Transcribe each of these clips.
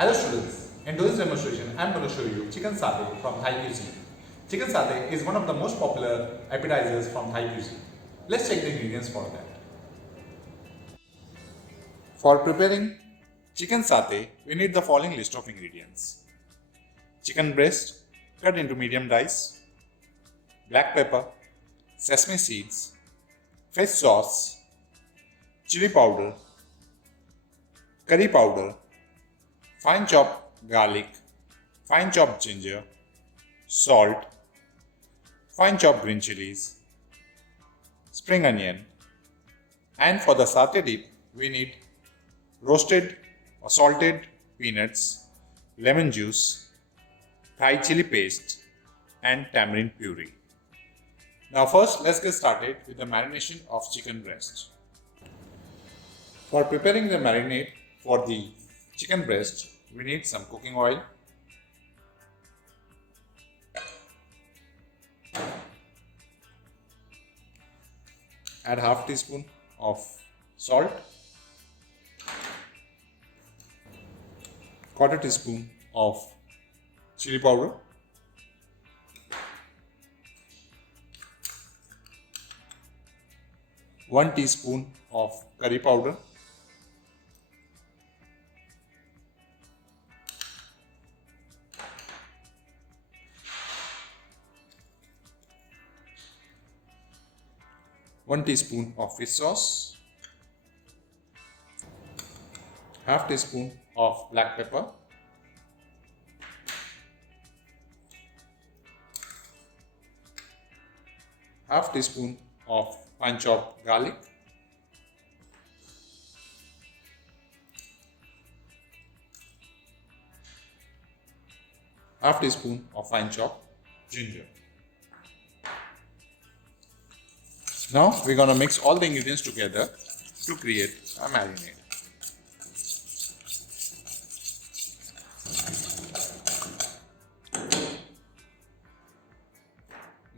Hello students, in today's demonstration I am going to show you chicken satay from Thai cuisine. Chicken satay is one of the most popular appetizers from Thai cuisine. Let's check the ingredients for that. For preparing chicken satay, we need the following list of ingredients. Chicken breast cut into medium dice, black pepper, sesame seeds, fish sauce, chili powder, curry powder, fine chopped garlic, fine chopped ginger, salt, fine chopped green chilies, spring onion, and for the satay dip we need roasted or salted peanuts, lemon juice, Thai chili paste, and tamarind puree. Now first let's get started with the marination of chicken breast. For preparing the marinade for the chicken breast, we need some cooking oil, add half teaspoon of salt, quarter teaspoon of chili powder, one teaspoon of curry powder, one teaspoon of fish sauce, half teaspoon of black pepper, half teaspoon of fine chopped garlic, half teaspoon of fine chopped ginger. Now we're going to mix all the ingredients together to create a marinade.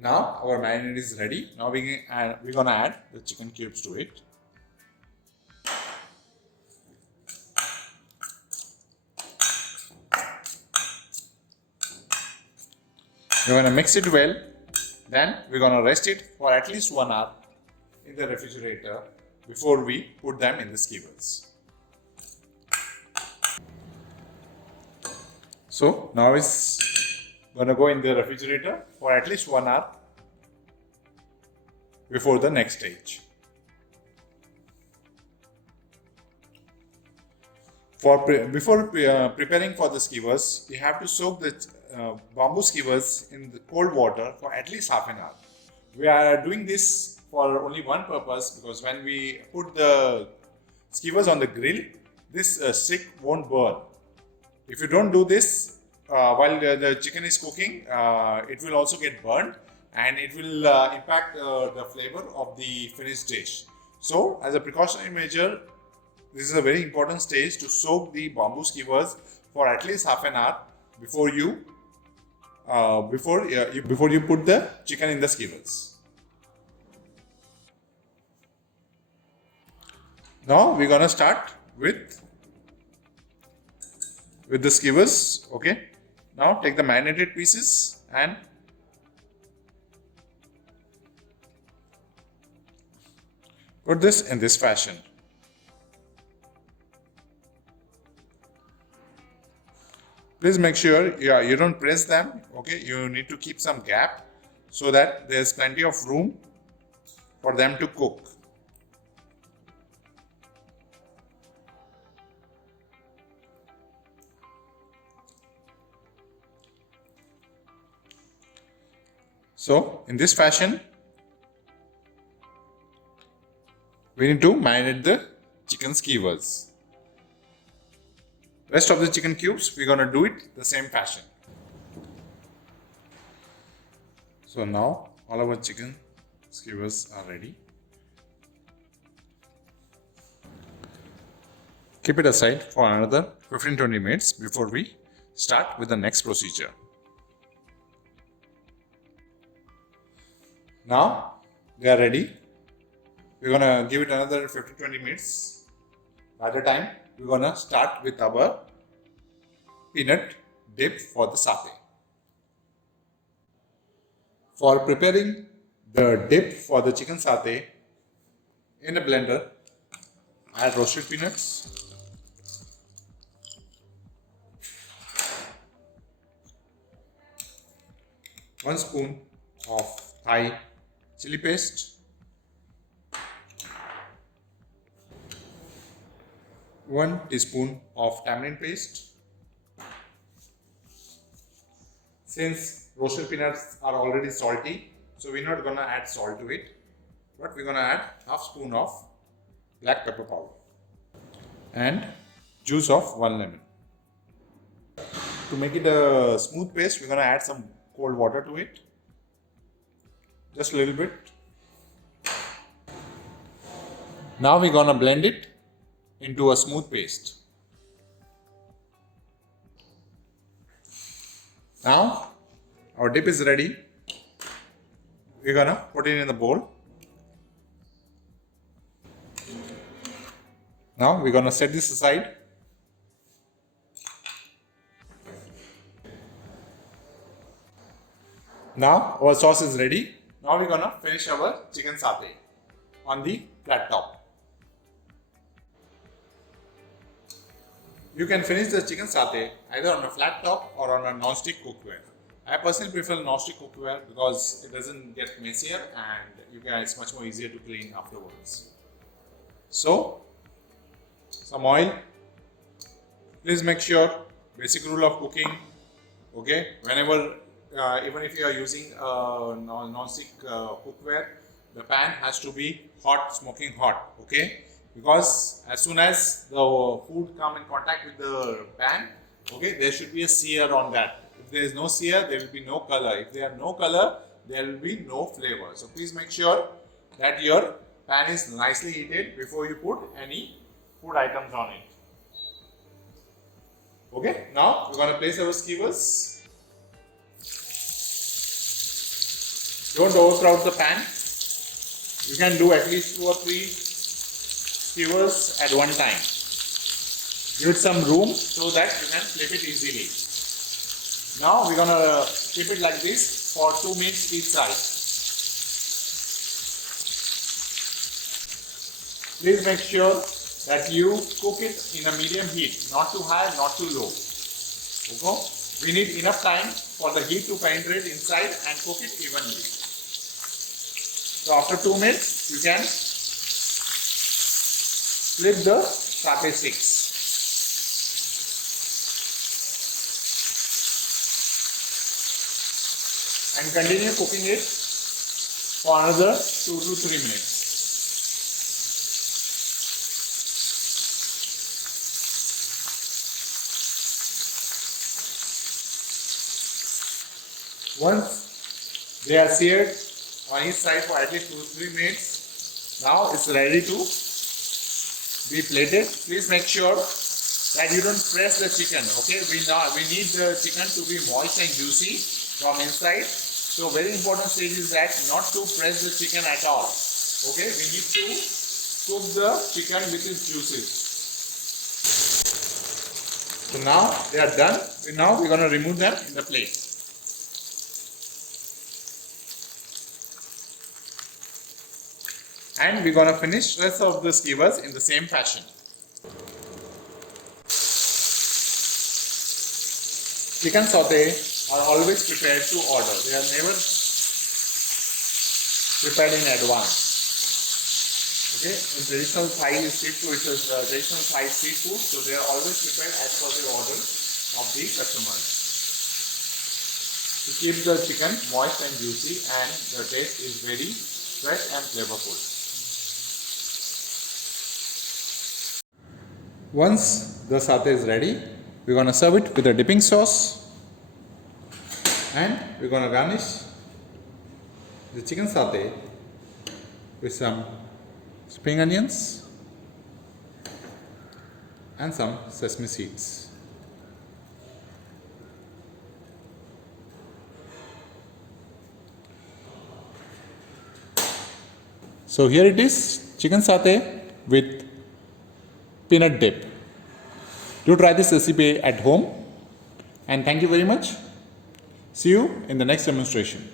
Now our marinade is ready. Now we're going to add the chicken cubes to it. We're going to mix it well. Then we're going to rest it for at least 1 hour in the refrigerator before we put them in the skewers. So now it's going to go in the refrigerator for at least 1 hour before the next stage. Before preparing for the skewers, we have to soak the bamboo skewers in the cold water for at least half an hour. We are doing this for only one purpose, because when we put the skewers on the grill, this stick won't burn. If you don't do this while the chicken is cooking, it will also get burned and it will impact the flavor of the finished dish. So as a precautionary measure, this is a very important stage to soak the bamboo skewers for at least half an hour before you put the chicken in the skewers. Now we're gonna start with the skewers. Okay. Now take the marinated pieces and put this in this fashion. Please make sure you don't press them. Okay, you need to keep some gap so that there's plenty of room for them to cook. So in this fashion, we need to marinate the chicken skewers. Rest of the chicken cubes, we're going to do it the same fashion. So now all our chicken skewers are ready. Keep it aside for another 15-20 minutes before we start with the next procedure. Now they are ready. We're gonna give it another 15-20 minutes. By the time we're gonna start with our peanut dip for the satay. For preparing the dip for the chicken satay, in a blender, add roasted peanuts, 1 spoon of Thai chili paste, 1 teaspoon of tamarind paste. Since roasted peanuts are already salty, so we're not gonna add salt to it, but we're gonna add half spoon of black pepper powder and juice of 1 lemon. To make it a smooth paste, we're gonna add some cold water to it, just a little bit. Now we're gonna blend it into a smooth paste. Now our dip is ready. We're gonna put it in the bowl. Now we're gonna set this aside. Now our sauce is ready. Now we're gonna finish our chicken satay on the flat top. You can finish the chicken satay either on a flat top or on a non-stick cookware. I personally prefer non-stick cookware because it doesn't get messier and it's much more easier to clean afterwards. So, some oil. Please make sure, basic rule of cooking, okay, whenever even if you are using non-stick cookware, the pan has to be hot, smoking hot, okay? Because as soon as the food come in contact with the pan, okay, there should be a sear on that. If there is no sear, there will be no color. If there are no color, there will be no flavor. So please make sure that your pan is nicely heated before you put any food items on it. Okay, now we're going to place our skewers. Don't overcrowd the pan. You can do at least 2 or 3 skewers at one time. Give it some room so that you can flip it easily. Now we're gonna flip it like this for 2 minutes each side. Please make sure that you cook it in a medium heat, not too high, not too low. Okay? We need enough time for the heat to penetrate inside and cook it evenly. So after 2 minutes, you can flip the satay sticks. And continue cooking it for another 2 to 3 minutes. Once they are seared on each side for at least 2 to 3 minutes, now it's ready to be plated. Please make sure that you don't press the chicken. Okay, we need the chicken to be moist and juicy from inside. So very important stage is that not to press the chicken at all. Okay, we need to cook the chicken with its juices. So now they are done. Now we're going to remove them in the plate. And we're going to finish rest of the skewers in the same fashion. Chicken sauté are always prepared to order. They are never prepared in advance. Okay, in traditional Thai street food, it is traditional Thai street food, so they are always prepared as per the order of the customers. To keep the chicken moist and juicy, and the taste is very fresh and flavorful. Once the satay is ready, we're going to serve it with a dipping sauce, and we're going to garnish the chicken satay with some spring onions and some sesame seeds. So here it is, chicken satay with peanut dip. Do try this recipe at home And thank you very much. See you in the next demonstration.